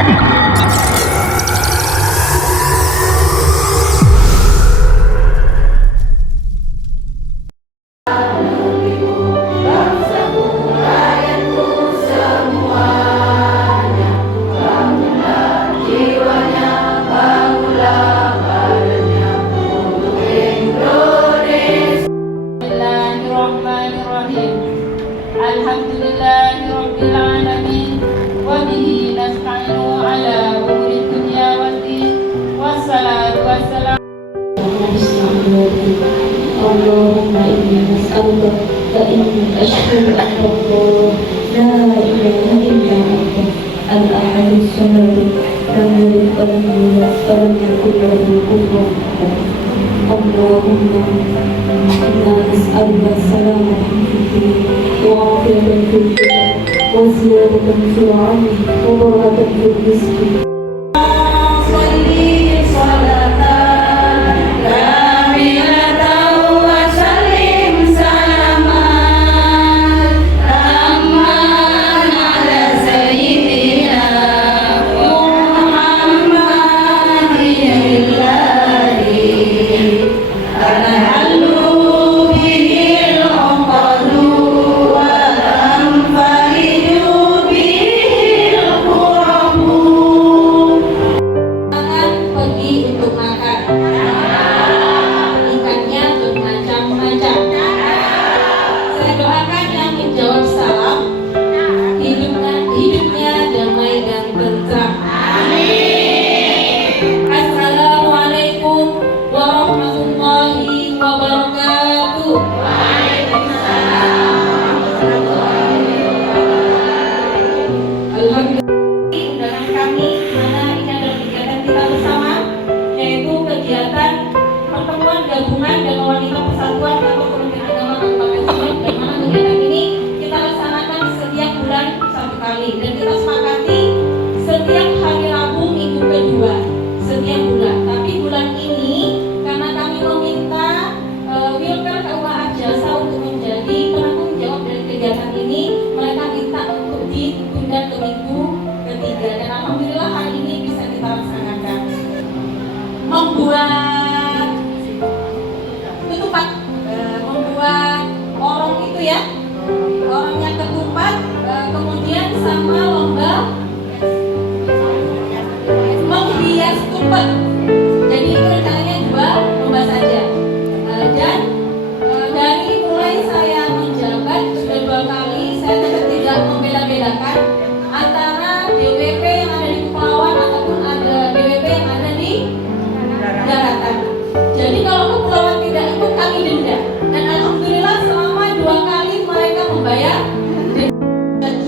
Alhamdulillahirrabbilalamin. Wabihi nasta'inu ala umuri dunya waddin. Wassalatu wassalamu Allahumma inna nas'aluka fa inni ashhadu an la ilaha illa anta al-ahad as-samad lam yalid wa lam yulad wa lam yakul lahu kufuwan ahad. Allahumma inna nas'aluka salamatan fid din wa afiyatan fid jasad wa ziyadatan fil 'ilmi wa barakatan fil rizqi. Dan kita sepakati setiap hari Rabu minggu kedua setiap bulan. Tapi bulan ini karena kami meminta Wilker KUA Jasa untuk menjadi penanggung jawab dari kegiatan ini, mereka minta untuk ditunda ke minggu ketiga. Dan alhamdulillah hari ini bisa kita laksanakan. Membuat ketupat, membuat orong itu ya, orangnya ketupat. Kemudian sama lomba menghias tumpeng. Jadi itu rencananya 2 lomba saja. Dan dari mulai saya menjabat sudah 2 kali saya tidak membeda-bedakan antara BWP yang ada di kepulauan ataupun ada BWP yang ada di daratan. Jadi kalau kepulauan tidak ikut kami denda. Dan alhamdulillah selama 2 kali mereka membayar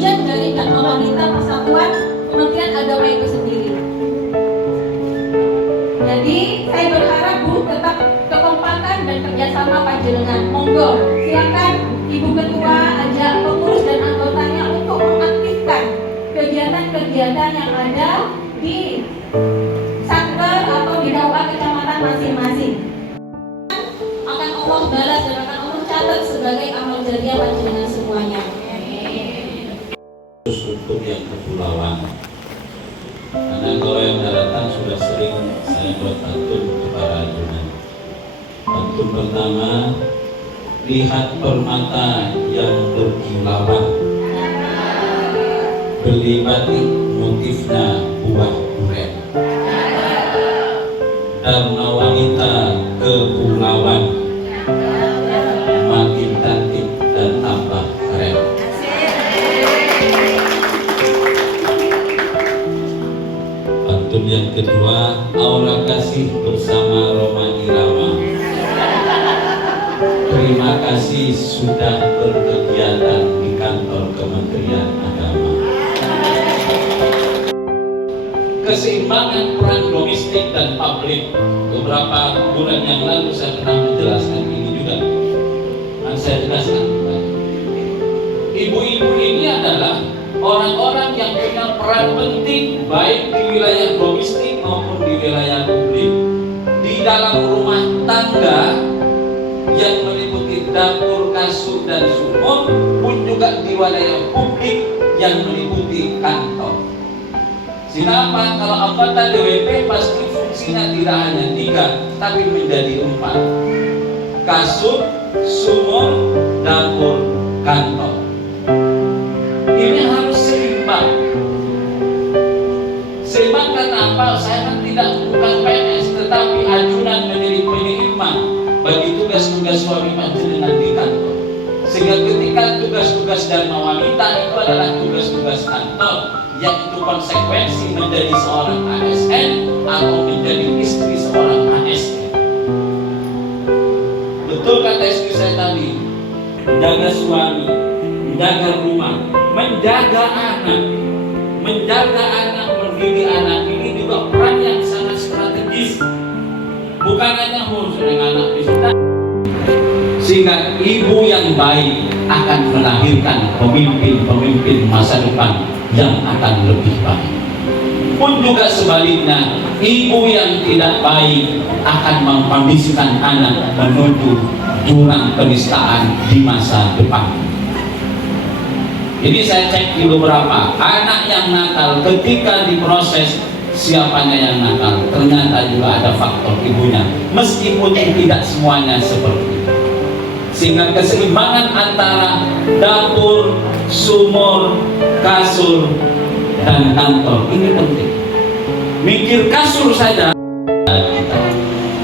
dari Dharma Wanita Persatuan Kementerian Agama itu sendiri. Jadi saya berharap Bu tetap kekompakan dan kerjasama panjenengan. Monggo silakan Ibu Ketua ajak pengurus dan anggotanya untuk mengaktifkan kegiatan-kegiatan yang ada di satker atau di KUA kecamatan masing-masing. Akan Allah balas dan akan Allah catat sebagai amal jariah panjenengan semuanya. Untuk yang kepulauan, karena kalau yang daratan sudah sering saya buat pantun kepada ajunan. Pantun pertama, lihat permata yang berkilauan, beli batik motifnya buah duren, Dharma Wanita kepulauan, makin cantik dan tambah keren. Pantun yang kedua, aura kasih bersama Roma Irama. Terima kasih sudah berkegiatan di kantor Kementerian Agama. Keseimbangan peran domestik dan publik. Beberapa bulan yang lalu saya pernah menjelaskan ini juga. Saya jelaskan. Ibu-ibu ini adalah orang-orang yang punya peran penting baik di wilayah domestik maupun di wilayah publik. Di dalam rumah tangga yang meliputi dapur, kasur, dan sumur, pun juga di wilayah publik yang meliputi kantor. Kenapa? Kalau anggota DWP pasti fungsinya tidak hanya 3, tapi menjadi 4. Kasur, sumur, dapur, kantor. Ini harus seimbang. Seimbang karena apa? Saya kan bukan PNS, tetapi ajunan menjadi penyeimbang bagi tugas-tugas suami panjenengan di kantor. Sehingga ketika tugas-tugas dharma wanita itu adalah tugas-tugas kantor, yaitu konsekuensi menjadi seorang ASN atau menjadi istri seorang ASN. Betul kata istri saya tadi, menjaga suami, menjaga rumah, menjaga anak, mendidik anak ini juga peran yang sangat strategis. Bukan hanya ngurus anak bisa. Sehingga ibu yang baik akan melahirkan pemimpin-pemimpin masa depan yang akan lebih baik. Pun juga sebaliknya, ibu yang tidak baik akan mengkondisikan anak menuju jurang penistaan di masa depan. Jadi saya cek di beberapa anak yang nakal, ketika diproses siapanya yang nakal, ternyata juga ada faktor ibunya, meskipun tidak semuanya seperti itu. Sehingga keseimbangan antara dapur, sumur, kasur, dan kantor ini penting. Mikir kasur saja.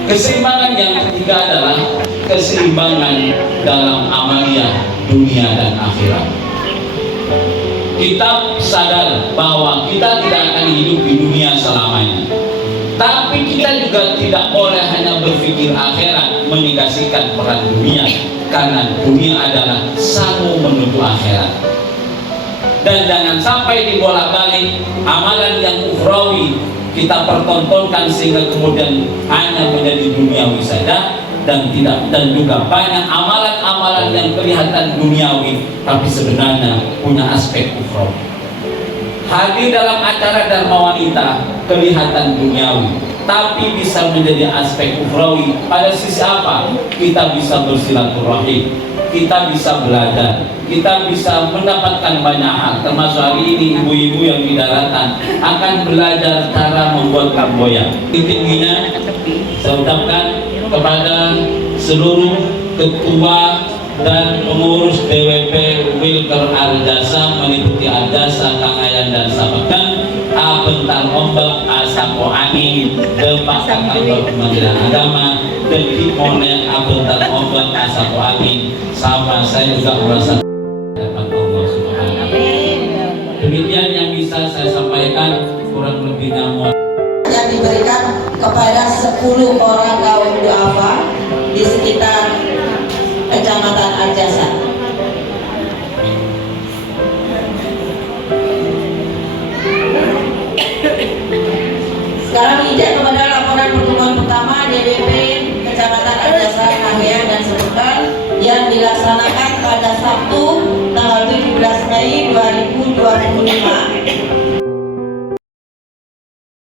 Keseimbangan yang ketiga adalah keseimbangan dalam amalia dunia dan akhirat. Kita sadar bahwa kita tidak akan hidup di dunia selamanya, tapi kita juga tidak boleh hanya berpikir akhirat menegasikan peran dunia, karena dunia adalah sangu menuju akhirat. Dan jangan sampai dibolak-balik amalan yang ukhrawi kita pertontonkan sehingga kemudian hanya menjadi duniawi saja, dan juga banyak amalan-amalan yang kelihatan duniawi tapi sebenarnya punya aspek ukhrawi. Hadir dalam acara dharma wanita kelihatan duniawi tapi bisa menjadi aspek ukhrawi. Pada sisi apa? Kita bisa bersilaturahim, kita bisa belajar, kita bisa mendapatkan banyak hal. Termasuk hari ini ibu-ibu yang di daratan akan belajar cara membuat kamboya. Tingginya saya ucapkan kepada seluruh ketua dan pengurus DWP Wilker Arjasa meliputi Arjasa, Kangayan dan Sabekan, Bentar Ombak, Asako Angin, Depak Kantor Kementerian Agama, Deki Monen, Bentar Ombak, Asako Angin, sama saya juga merasa dapat Allah Subhanahu. Demikian yang bisa saya sampaikan, kurang lebihnya mohon yang diberikan kepada 10 orang kaum duafa di sekitar Kecamatan Arjasa. Sekarang ijazah kepada laporan pertemuan pertama DWP Kecamatan Arjasa, Kangean dan Sabekan yang dilaksanakan pada Sabtu tanggal 17 Mei 2025